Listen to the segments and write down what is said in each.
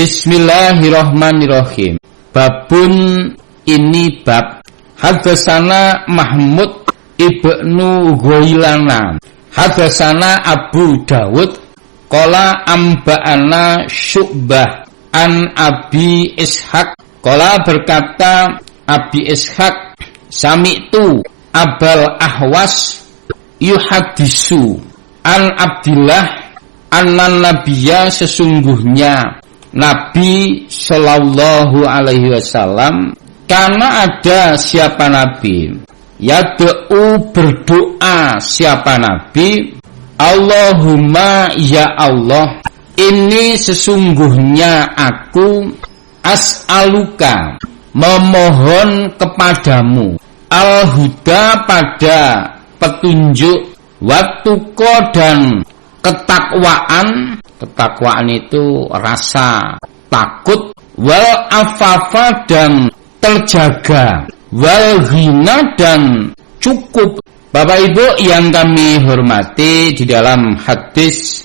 Bismillahirrahmanirrahim. Babun, ini bab. Hadatsana Mahmud ibnu Ghailana, hadatsana Abu Dawud, qala amba'ana Syu'bah an Abi Ishaq, qala berkata Abi Ishaq, sami'tu Abal Ahwas yuhadisu an Abdillah annan nabiyya, sesungguhnya Nabi sallallahu alaihi wasallam, karena ada siapa Nabi, yad'u, berdoa siapa Nabi, Allahumma, ya Allah, ini sesungguhnya aku as'aluka, memohon kepadamu, al-huda, pada petunjuk, watuqa, dan ketakwaan. Ketakwaan itu rasa takut, wal afafa, dan terjaga, wal ghina, dan cukup. Bapak Ibu yang kami hormati, di dalam hadis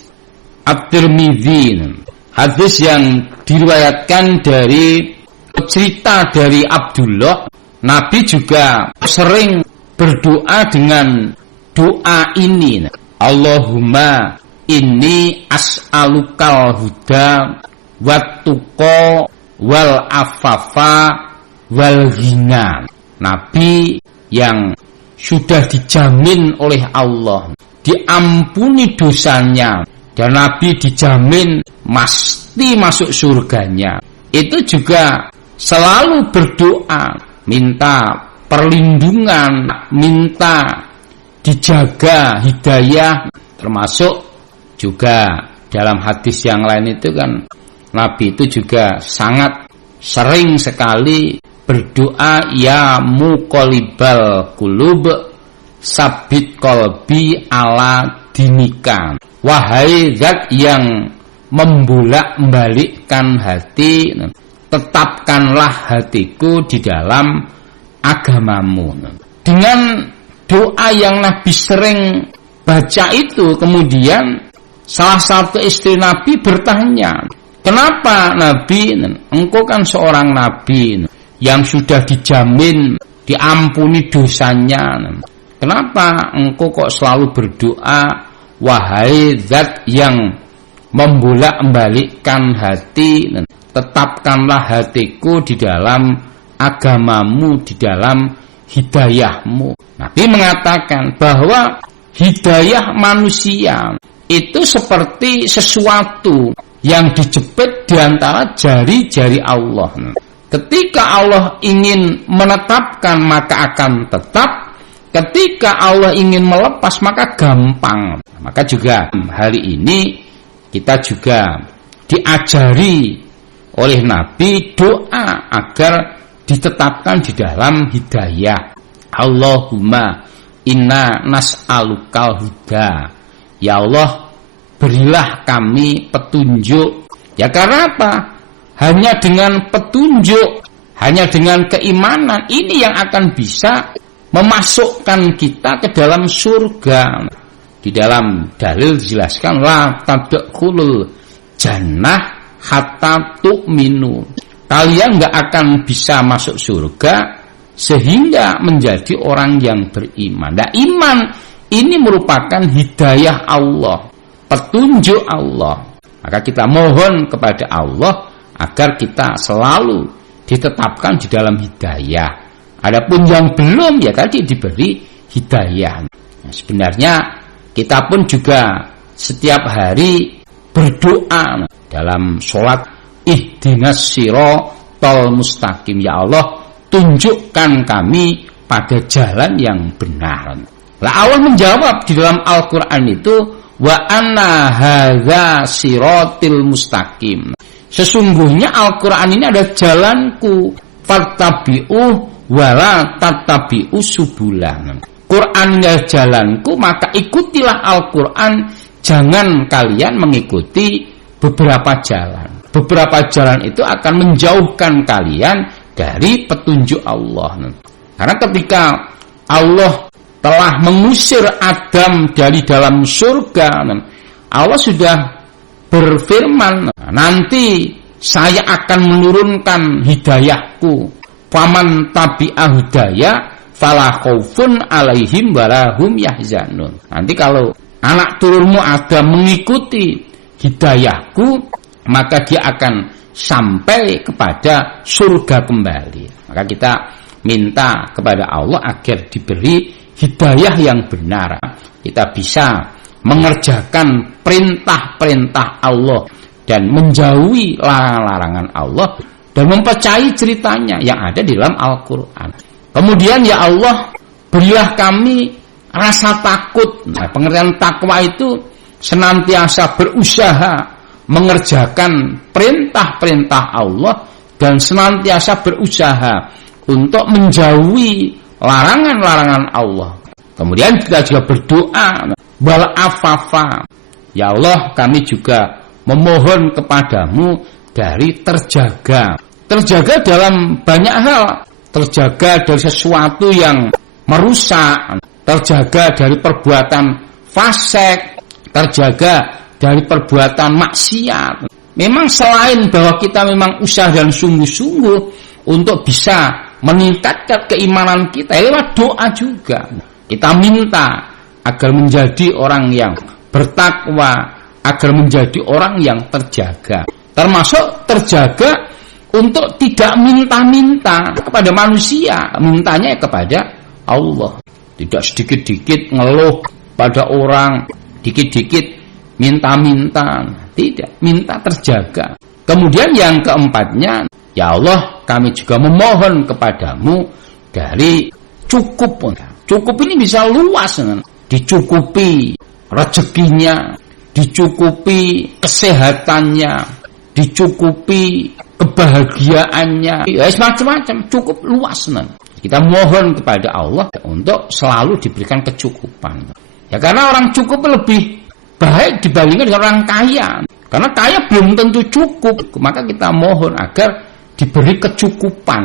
At-Tirmidzi, hadis yang diriwayatkan dari cerita dari Abdullah, Nabi juga sering berdoa dengan doa ini, Allahumma inni as'alukal huda wattuqa wal afafa wal ghina. Nabi yang sudah dijamin oleh Allah diampuni dosanya, dan Nabi dijamin pasti masuk surganya, itu juga selalu berdoa, minta perlindungan, minta dijaga hidayah. Termasuk juga dalam hadis yang lain itu kan, Nabi itu juga sangat sering sekali berdoa, ya muqallibal qulub sabit qalbi ala dinika, wahai zat yang membolak-balikkan hati, tetapkanlah hatiku di dalam agamamu. Dengan doa yang Nabi sering baca itu, kemudian salah satu istri Nabi bertanya, kenapa Nabi, engkau kan seorang Nabi yang sudah dijamin diampuni dosanya, kenapa engkau kok selalu berdoa, wahai zat yang membolak-balikkan hati, tetapkanlah hatiku di dalam agamamu, di dalam hidayahmu. Nabi mengatakan bahwa hidayah manusia itu seperti sesuatu yang dijepit di antara jari-jari Allah. Ketika Allah ingin menetapkan, maka akan tetap. Ketika Allah ingin melepas, maka gampang. Maka juga hari ini kita juga diajari oleh Nabi doa agar ditetapkan di dalam hidayah. Allahumma inna nas'alukal huda, ya Allah, berilah kami petunjuk. Ya karena apa? Hanya dengan petunjuk, hanya dengan keimanan, ini yang akan bisa memasukkan kita ke dalam surga. Di dalam dalil dijelaskan, la tadkhulul jannah hatta tu'minu, kalian gak akan bisa masuk surga sehingga menjadi orang yang beriman. Nah, iman ini merupakan hidayah Allah, petunjuk Allah. Maka kita mohon kepada Allah agar kita selalu ditetapkan di dalam hidayah. Adapun yang belum, ya tadi diberi hidayah. Nah, sebenarnya kita pun juga setiap hari berdoa dalam sholat, ihdinas siratal mustaqim, ya Allah, tunjukkan kami pada jalan yang benar. Lah Allah menjawab di dalam Al-Quran itu, wa anna hadza siratil mustaqim, sesungguhnya Al-Quran ini ada jalanku, fattabi'uh wala tattabi'u subulan. Quran ya jalanku, maka ikutilah Al-Quran, jangan kalian mengikuti beberapa jalan. Beberapa jalan itu akan menjauhkan kalian dari petunjuk Allah. Karena ketika Allah telah mengusir Adam dari dalam surga, Allah sudah berfirman, nanti saya akan menurunkan hidayahku. Faman tabi'a hudaya fala khaufun alaihim walahum yahzanun. Nanti kalau anak turunmu ada mengikuti hidayahku, maka dia akan sampai kepada surga kembali. Maka kita minta kepada Allah agar diberi hidayah yang benar. Kita bisa mengerjakan perintah-perintah Allah dan menjauhi larangan-larangan Allah dan mempercayai ceritanya yang ada di dalam Al-Quran. Kemudian ya Allah, berilah kami rasa takut. Nah, pengertian takwa itu senantiasa berusaha mengerjakan perintah-perintah Allah dan senantiasa berusaha untuk menjauhi larangan-larangan Allah. Kemudian kita juga berdoa wal afafa. Ya Allah, kami juga memohon kepadamu dari terjaga. Terjaga dalam banyak hal. Terjaga dari sesuatu yang merusak, terjaga dari perbuatan fasik, terjaga dari perbuatan maksiat. Memang selain bahwa kita memang usaha dan sungguh-sungguh untuk bisa meningkatkan keimanan kita, lewat doa juga. Kita minta agar menjadi orang yang bertakwa, agar menjadi orang yang terjaga. Termasuk terjaga untuk tidak minta-minta kepada manusia, mintanya kepada Allah. Tidak sedikit-dikit ngeluh pada orang, dikit-dikit minta-minta. Tidak, minta terjaga. Kemudian yang keempatnya, ya Allah, kami juga memohon kepadamu dari cukup. Cukup ini bisa luas, dicukupi rezekinya, dicukupi kesehatannya, dicukupi kebahagiaannya, ya macam-macam, cukup luas. Kita mohon kepada Allah untuk selalu diberikan kecukupan. Ya karena orang cukup lebih baik dibandingkan dengan orang kaya. Karena kaya belum tentu cukup, maka kita mohon agar diberi kecukupan.